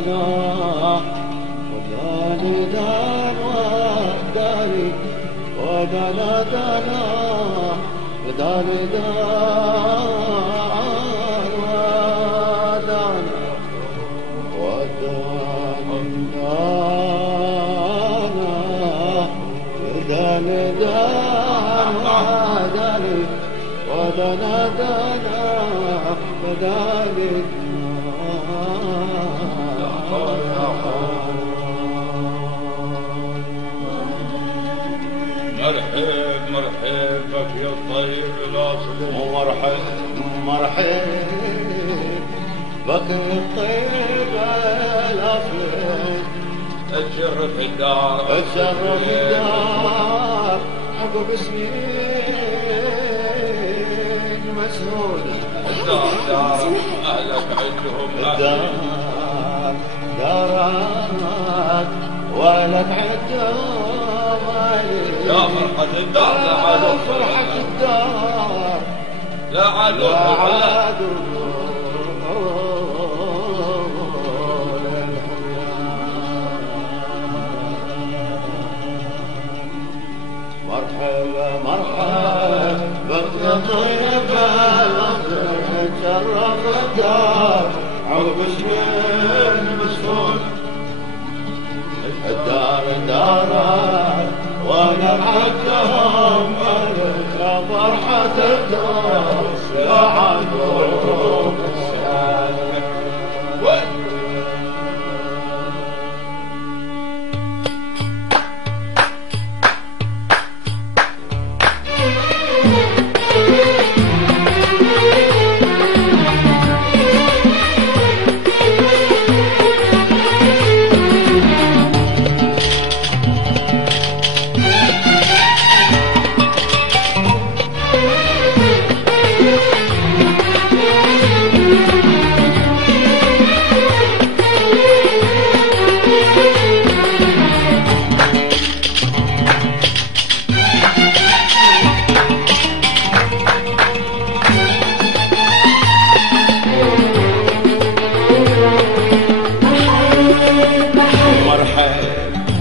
دانا وداني دانا وداني ودانا دانا وداني دانا وداني دانا ودانا دانا وداني مرحب مرحب بك يا الطيب الاصلي ومرحب مرحب بك يا الطيب الاصلي تشرف الدار تشرف الدار عقب سنين مسهولة الدار اهلك عندهم الدار دارك ولك عندهم يا فرحة الدار لا عدو فرحة الدار لا عدو مرحبا مرحبا بك يا طيب الأصل شرف الدار عقب سنين مسؤول الدار دارك وانا معدهم يا فرحة الدار يا عدو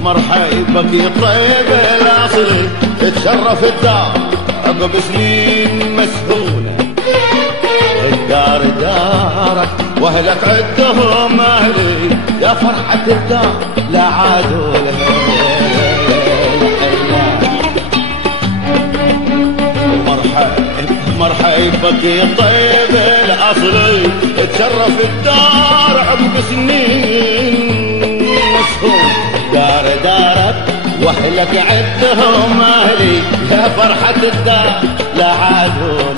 مرحبا بك يا طيب الاصلي تشرف الدار عقب سنين مسهولة الدار دارك واهلك عدهم اهلي يا فرحة الدار لا عادوا مرحبا بك يا طيب الاصلي تشرف الدار عقب سنين مسهولة دار دارك واهلك عدهم اهلي يا فرحة الدار لا عادوا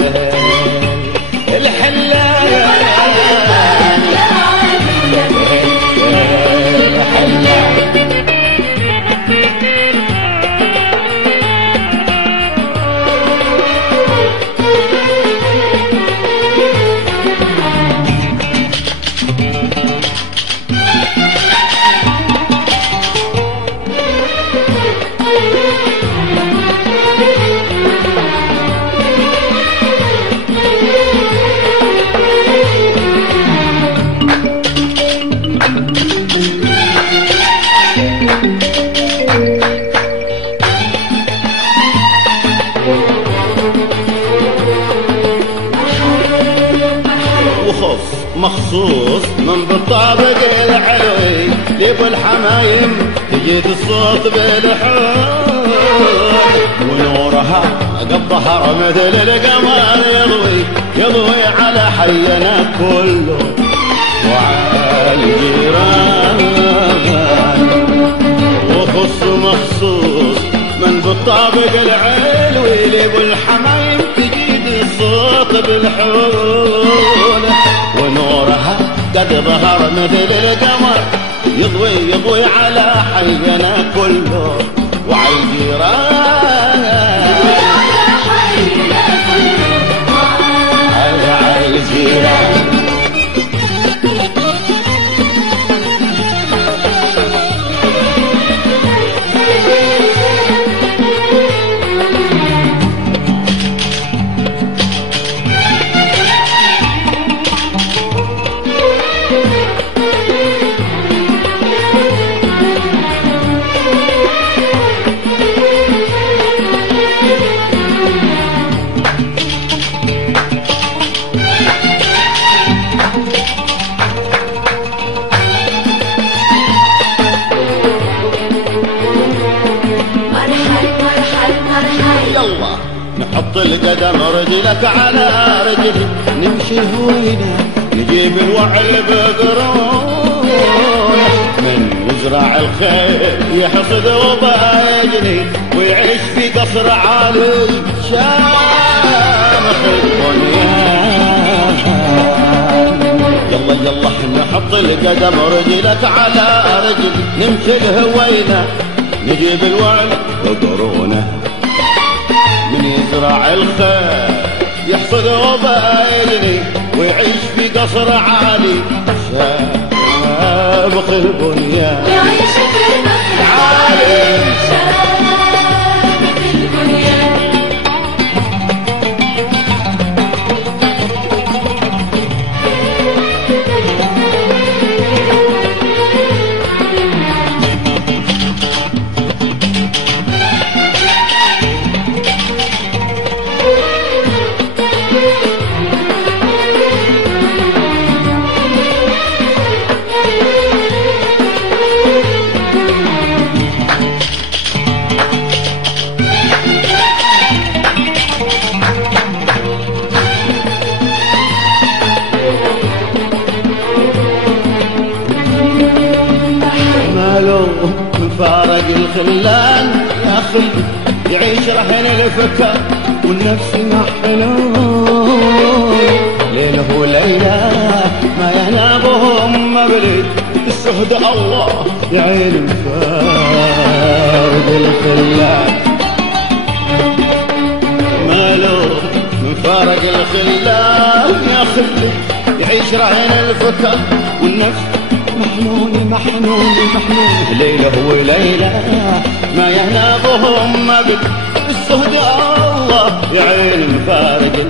الحلال مخصوص من بالطابق العلوي لابو الحمايم تجيد الصوت بالحول ونورها قبها مثل القمر يضوي على حينا كله وعلى الجيران وخص مخصوص من بالطابق العلوي لابو الحمايم تجيد الصوت بالحول ونورها قد ظهر مثل القمر يضوي على حينا كله وعلى الجيران على الجيران نحط القدم رجلك على رجلي نمشي هوينا نجيب الوعل بقرونه من يزرع الخير يحصد وبايجني ويعيش في قصر عالي شامخ الدنيا. يلا يلا نحط القدم رجلك على رجل نمشي الهوينا نجيب الوعل بقرونه من يزرع الخير يحصد وبايجني ويعيش في قصر عالي شامخ البنيان يعيش في قصر عالي شامخ البنيان. فارق الخلان يا خلي يعيش رهن الفكر والنفس محنون ليله وليلة ما ينابهم مبلد السهد الله يا عين فارق الخلان ماله من فارق الخلان يا خلي يعيش رهن الفكر والنفس محنون محنون محنون ليله وليلة ما ينابهم مبد السهد الله يا عين فارق